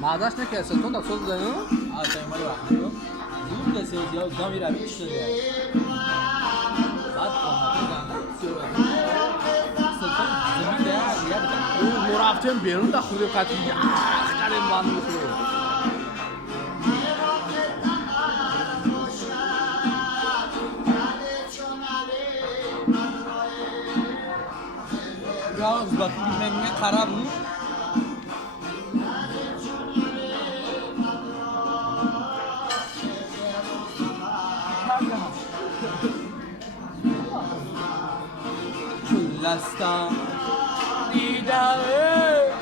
Mağdaş ne kelsin? Ton da söz dönüyor. Atayım hadi bakalım. Zul kesiyoruz ya. Uzan bir abi çıkıyor ya. Bak zemin de ya. O Moraften berin da xuruyor katıyı. Ah, kalem bandı xuruyor. Ya bak bilmem ne kara bu. Kullastan Nidae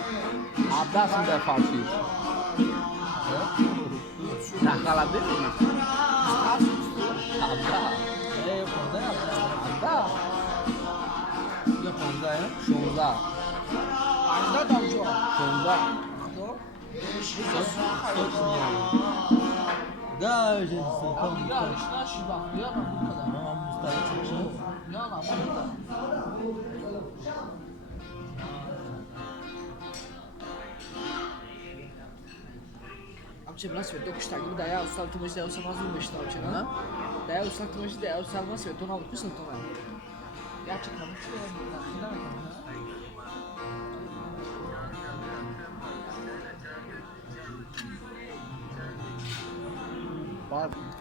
Abdasın da farkı. Nakala değil mi? Abda. Yaponda ya. Abda. Yaponda ya. Şonda. Anda da ucu. Şonda. Da jensin tam. Ya işte şu bak ya lan bu kadar. Tamam Mustafa çıkıyor. Ya lan bu kadar. Amca biraz ve dokuş takımı daya ustal tımıcı daya usamaz mı işte amca ha? Daya ustal tımıcı daya usamaz ve ton alıp kusur tona. Gerçekten bu şey ne demek Var.